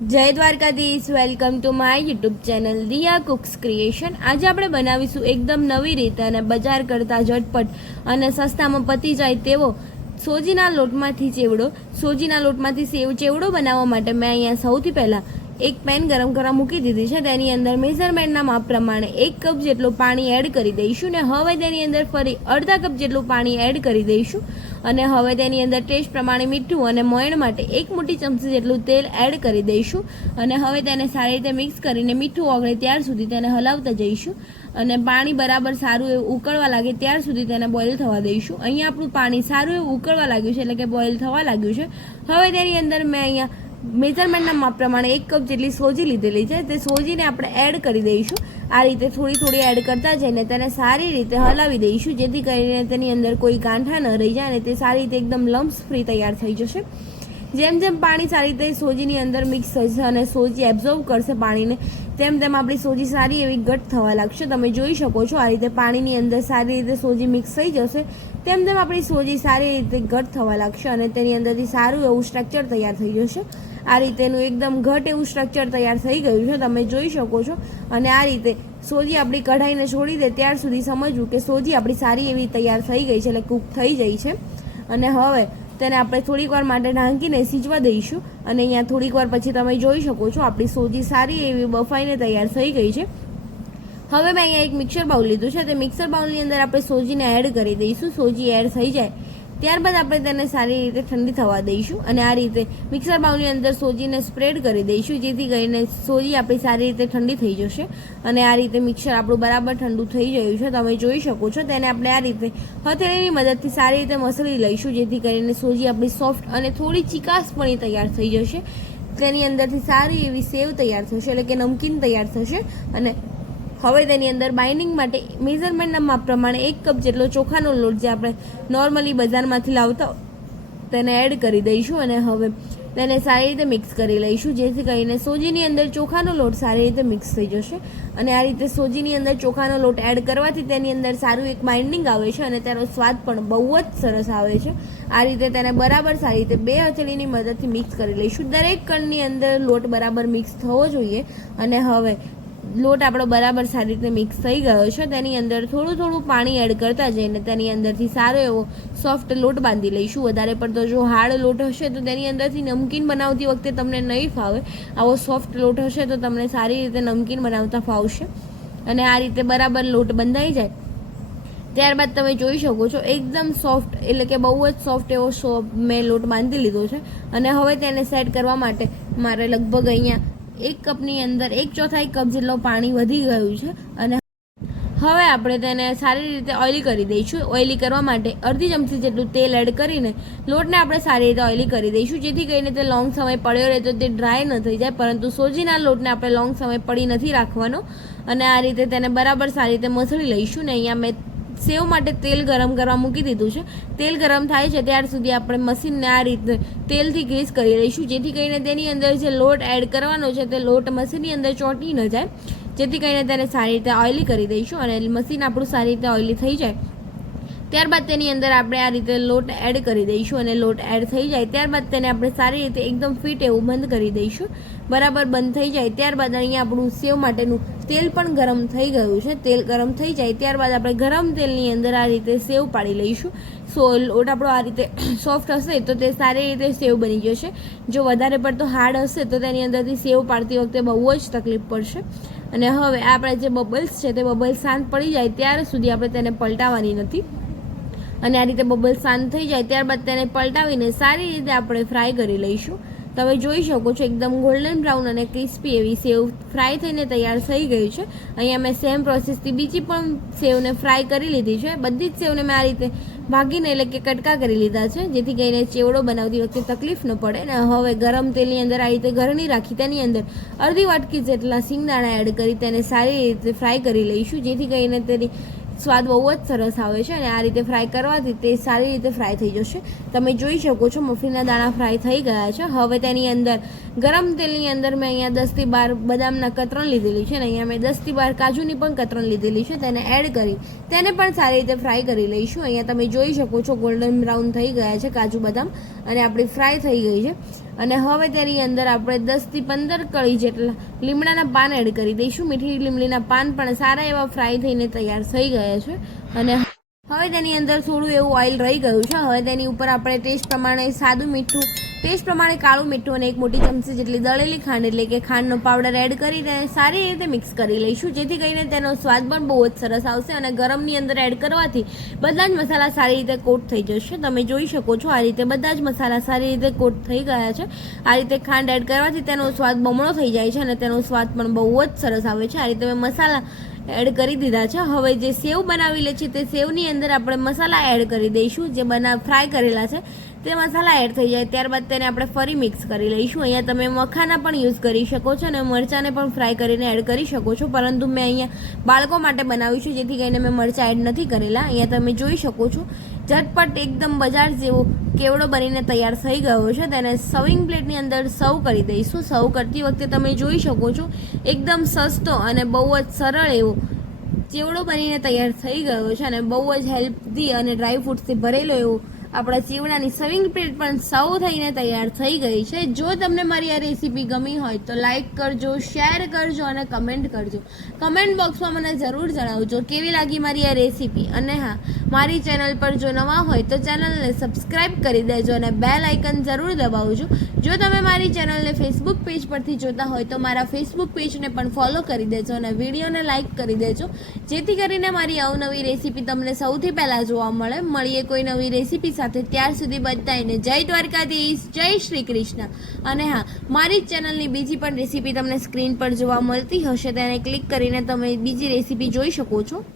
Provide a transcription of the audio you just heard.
જય Dwarkadhish, welcome to my YouTube channel Riya cooks creation. આજે આપણે બનાવીશું એકદમ નવી રીતે અને બજાર કરતાં ઝટપટ અને સસ્તામાં પતી જાય તેવો સોજીના લોટમાંથી ચેવડો। સોજીના લોટમાંથી ચેવડો બનાવવા માટે મેં અહીંયા સૌથી પહેલાં એક પેન ગરમ કરવા મૂકી દીધી છે। તેની અંદર મેઝરમેન્ટના માપ પ્રમાણે 1 કપ જેટલું પાણી એડ કરી દઈશું ને હવે તેની અંદર ફરી અડધા કપ જેટલું પાણી એડ કરી દઈશું અને હવે તેની અંદર ટેસ્ટ પ્રમાણે મીઠું અને મોયણ માટે 1 મોટી ચમચી જેટલું તેલ એડ કરી દઈશું અને હવે તેને સારી રીતે મિક્સ કરીને મીઠું ઓગળે ત્યાર સુધી તેને હલાવતા જઈશું અને પાણી બરાબર સારું એવું ઉકળવા લાગે ત્યાર સુધી તેને બોઇલ થવા દઈશું। અહીંયા આપણું પાણી સારું એવું ઉકળવા લાગ્યું છે, એટલે કે બોઇલ થવા લાગ્યું છે। હવે તેની અંદર મેં અહીંયા મેઝરમેન્ટના માપ પ્રમાણે 1 કપ જેટલી સોજી લીધેલી છે, તે સોજીને આપણે એડ કરી દઈશું। આ રીતે થોડી થોડી એડ કરતા જઈને તેને સારી રીતે હલાવી દઈશું, જેથી કરીને તેની અંદર કોઈ ગાંઠા ન રહી જાય અને તે સારી રીતે એકદમ લમ્સ ફ્રી તૈયાર થઈ જશે। જેમ જેમ પાણી સારી રીતે સોજીની અંદર મિક્સ થશે અને સોજી એબ્ઝોર્વ કરશે પાણીને, તેમ તેમ આપણી સોજી સારી એવી ઘટ થવા લાગશે। તમે જોઈ શકો છો આ રીતે પાણીની અંદર સારી રીતે સોજી મિક્સ થઈ જશે તેમ તેમ આપણી સોજી સારી રીતે ઘટ થવા લાગશે અને તેની અંદરથી સારું એવું સ્ટ્રક્ચર તૈયાર થઈ જશે। આ રીતેનું એકદમ ઘટ એવું સ્ટ્રક્ચર તૈયાર થઈ ગયું છે, તમે જોઈ શકો છો। અને આ રીતે સોજી આપણી કઢાઈને છોડી દે ત્યાર સુધી સમજવું કે સોજી આપણી સારી એવી તૈયાર થઈ ગઈ છે, એટલે કૂક થઈ ગઈ છે। અને હવે તેને આપણે થોડીક વાર માટે ઢાંકીને સીજવા દઈશું અને અહીંયા થોડીક વાર પછી તમે જોઈ શકો છો આપણી સોજી સારી એવી બફાઈને તૈયાર થઈ ગઈ છે। હવે મેં અહીંયા એક મિક્સર બાઉલ લીધું છે, તે મિક્સર બાઉલની અંદર આપણે સોજીને એડ કરી દઈશું। સોજી એડ થઈ જાય ત્યારબાદ આપણે તેને સારી રીતે ઠંડી થવા દઈશું અને આ રીતે મિક્સર બાઉલની અંદર સોજીને સ્પ્રેડ કરી દઈશું, જેથી કરીને સોજી આપણી સારી રીતે ઠંડી થઈ જશે અને આ રીતે મિક્સર આપણું બરાબર ઠંડુ થઈ ગયું છે, તમે જોઈ શકો છો। તેને આપણે આ રીતે હથેળીની મદદથી સારી રીતે મસળી લઈશું, જેથી કરીને સોજી આપણી સોફ્ટ અને થોડી ચીકાશપણી તૈયાર થઈ જશે। તેની અંદરથી સારી એવી સેવ તૈયાર થશે, એટલે કે નમકીન તૈયાર થશે। અને હવે તેની અંદર બાઇન્ડિંગ માટે મેઝરમેન્ટના માપ પ્રમાણે 1 કપ જેટલો ચોખાનો લોટ જે આપણે નોર્મલી બજારમાંથી લાવતા તેને એડ કરી દઈશું અને હવે તેને સારી રીતે મિક્સ કરી લઈશું, જેથી કરીને સોજીની અંદર ચોખાનો લોટ સારી રીતે મિક્સ થઈ જશે। અને આ રીતે સોજીની અંદર ચોખાનો લોટ એડ કરવાથી તેની અંદર સારું એક બાઇન્ડિંગ આવે છે અને તેનો સ્વાદ પણ બહુ જ સરસ આવે છે। આ રીતે તેને બરાબર સારી રીતે 2 હથેળીની મદદથી મિક્સ કરી લઈશું। દરેક કણની અંદર લોટ બરાબર મિક્સ થવો જોઈએ અને હવે લોટ આપણો બરાબર સારી રીતે મિક્સ થઈ ગયો છે, તેની અંદર થોડું થોડું પાણી એડ કરતા જઈને તેની અંદરથી સારો એવો સોફ્ટ લોટ બાંધી લઈશું। વધારે પડતો જો હાર્ડ લોટ હશે તો તેની અંદરથી નમકીન બનાવતી વખતે તમને નહીં ફાવે, આવો સોફ્ટ લોટ હશે તો તમને સારી રીતે નમકીન બનાવતા ફાવશે। અને આ રીતે બરાબર લોટ બંધાઈ જાય ત્યારબાદ તમે જોઈ શકો છો એકદમ સોફ્ટ, એટલે કે બહુ જ સોફ્ટ એવો મેં લોટ બાંધી લીધો છે અને હવે તેને સેટ કરવા માટે મારે લગભગ અહીંયા 1 કપની અંદર 1/4 કપ જેટલો પાણી વધી ગયું છે અને હવે આપણે તેને સારી રીતે ઓઇલી કરી દઈશું। ઓઇલી કરવા માટે અડધી ચમચી જેટલું તેલ એડ કરીને લોટને આપણે સારી રીતે ઓઇલી કરી દઈશું, જેથી કરીને તે લોંગ સમય પડ્યો રહે તો તે ડ્રાય ન થઈ જાય, પરંતુ સોજીના લોટને આપણે લોંગ સમય પડી નથી રાખવાનો અને આ રીતે તેને બરાબર સારી રીતે મસળી લઈશું। ને અહીંયા મેં સેવ માટે તેલ ગરમ કરવા મૂકી દીધું છે। તેલ ગરમ થાય છે ત્યાર સુધી આપણે મશીનને આ રીતે તેલથી ગ્રીસ કરી લઈશું, જેથી કરીને તેની અંદર જે લોટ એડ કરવાનો છે તે લોટ મશીનની અંદર ચોંટી ન જાય, જેથી કરીને તેને સારી રીતે ઓઇલી કરી દઈશું અને મશીન આપણું સારી રીતે ઓઇલી થઈ જાય ત્યારબાદ તેની અંદર આપણે આ રીતે લોટ એડ કરી દઈશું અને લોટ એડ થઈ જાય ત્યારબાદ તેને આપણે સારી રીતે એકદમ ફિટ એવું બંધ કરી દઈશું। બરાબર બંધ થઈ જાય ત્યારબાદ અહીંયા આપણું સેવ માટેનું તેલ પણ ગરમ થઈ ગયું છે। તેલ ગરમ થઈ જાય ત્યારબાદ આપણે ગરમ તેલની અંદર આ રીતે સેવ પાડી લઈશું। લોટ આપણો આ રીતે સોફ્ટ હશે તો તે સારી રીતે સેવ બની જશે। જો વધારે પડતો હાર્ડ હશે તો તેની અંદરથી સેવ પાડતી વખતે બહુ જ તકલીફ પડશે। અને હવે આપણે જે બબલ્સ છે તે બબલ્સ શાંત પડી જાય ત્યાર સુધી આપણે તેને પલટાવવાની નથી અને આ રીતે બબલ્સ શાંત થઈ જાય ત્યારબાદ તેને પલટાવીને સારી રીતે આપણે ફ્રાય કરી લઈશું। તમે જોઈ શકો છો એકદમ ગોલ્ડન બ્રાઉન અને ક્રિસ્પી એવી સેવ ફ્રાય થઈને તૈયાર થઈ ગઈ છે। અહીંયા મેં સેમ પ્રોસેસથી બીજી પણ સેવને ફ્રાય કરી લીધી છે। બધી જ સેવને મેં આ રીતે ભાગીને, એટલે કે કટકા કરી લીધા છે, જેથી કરીને ચેવડો બનાવતી વખતે તકલીફ ન પડે। અને હવે ગરમ તેલની અંદર આ રીતે ગરણી રાખી તેની અંદર અડધી વાટકી જેટલા સિંગદાણા એડ કરી તેને સારી રીતે ફ્રાય કરી લઈશું, જેથી કરીને તેની સ્વાદ બહુ જ સરસ આવે છે અને આ રીતે ફ્રાય કરવાથી તે સારી રીતે ફ્રાય થઈ જશે। તમે જોઈ શકો છો મફીના દાણા ફ્રાય થઈ ગયા છે। હવે તેની અંદર ગરમ તેલની અંદર મેં અહીંયા 10 થી 12 બદામના કતરણ લીધેલી છે અને અહીંયા મેં 10 થી 12 કાજુની પણ કતરણ લીધેલી છે, તેને એડ કરી તેને પણ સારી રીતે ફ્રાય કરી લઈશું। અહીંયા તમે જોઈ શકો છો ગોલ્ડન બ્રાઉન થઈ ગયા છે કાજુ બદામ અને આપણી ફ્રાય થઈ ગઈ છે। અને હવે તેની અંદર આપણે 10 થી 15 કળી જેટલા લીમડાના પાન એડ કરી દઈશું. મીઠી લીમડીના પાન પણ સારા એવા ફ્રાય થઈને તૈયાર થઈ ગયા છે. અને હવે તેની અંદર થોડું એવું ઓઇલ રહી ગયું છે. હવે તેની ઉપર આપણે ટેસ્ટ પ્રમાણે સાદું મીઠું, ટેસ્ટ પ્રમાણે કાળું મીઠું અને 1 મોટી ચમચી જેટલી દળેલી ખાંડ એટલે કે ખાંડનો પાવડર એડ કરી તેને સારી રીતે મિક્સ કરી લઈશું, જેથી કરીને તેનો સ્વાદ પણ બહુ જ સરસ આવશે. અને ગરમની અંદર એડ કરવાથી બધા જ મસાલા સારી રીતે કોટ થઈ જશે. તમે જોઈ શકો છો આ રીતે બધા જ મસાલા સારી રીતે કોટ થઈ ગયા છે. આ રીતે ખાંડ એડ કરવાથી તેનો સ્વાદ બમણો થઈ જાય છે અને તેનો સ્વાદ પણ બહુ જ સરસ આવે છે. આ રીતે મેં મસાલા એડ કરી દીધા છે. હવે જે સેવ બનાવી લે છે તે સેવની અંદર આપણે મસાલા એડ કરી દઈશું. જે ફ્રાય કરેલા છે તે મસાલા એડ થઈ જાય ત્યારબાદ તેને આપણે ફરી મિક્સ કરી લઈશું. અહીંયા તમે મખાના પણ યુઝ કરી શકો છો અને મરચાંને પણ ફ્રાય કરીને એડ કરી શકો છો, પરંતુ મેં અહીંયા બાળકો માટે બનાવ્યું છે જેથી કરીને મેં મરચાં એડ નથી કરેલા. અહીંયા તમે જોઈ શકો છો ઝટપટ એકદમ બજાર જેવો કેવડો બનીને તૈયાર થઈ ગયો છે. તેને સર્વિંગ પ્લેટની અંદર સર્વ કરી દઈશું. સર્વ કરતી વખતે તમે જોઈ શકો છો એકદમ સસ્તો અને બહુ જ સરળ એવો ચેવડો બનીને તૈયાર થઈ ગયો છે અને બહુ જ હેલ્ધી અને ડ્રાય ફ્રૂટ્સથી ભરેલો એવો આપણા ચેવડાની સર્વિંગ પ્લેટ પણ સર્વ થઈને તૈયાર થઈ ગઈ છે. જો તમને મારી આ રેસીપી ગમી હોય તો લાઈક કરજો, શેર કરજો અને કમેન્ટ કરજો. કમેન્ટ બોક્સમાં મને જરૂર જણાવજો કેવી લાગી મારી આ રેસીપી. અને હા, મારી ચેનલ પર જો નવા હોય તો ચેનલને સબસ્ક્રાઈબ કરી દેજો અને બેલ આઇકન જરૂર દબાવજો. જો તમે મારી ચેનલને ફેસબુક પેજ પરથી જોતા હોય તો મારા ફેસબુક પેજને પણ ફોલો કરી દેજો અને વિડીયોને લાઈક કરી દેજો, જેથી કરીને મારી અવનવી રેસીપી તમને સૌથી પહેલાં જોવા મળે. મળીએ કોઈ નવી રેસીપી સાથે. ત્યાર સુધી બધાને જય દ્વારકાધીશ, જય શ્રી કૃષ્ણ. અને હા, મારી ચેનલની બીજી પણ રેસીપી તમને સ્ક્રીન પર જોવા મળતી હશે, તેને ક્લિક કરીને તમે બીજી રેસીપી જોઈ શકો છો.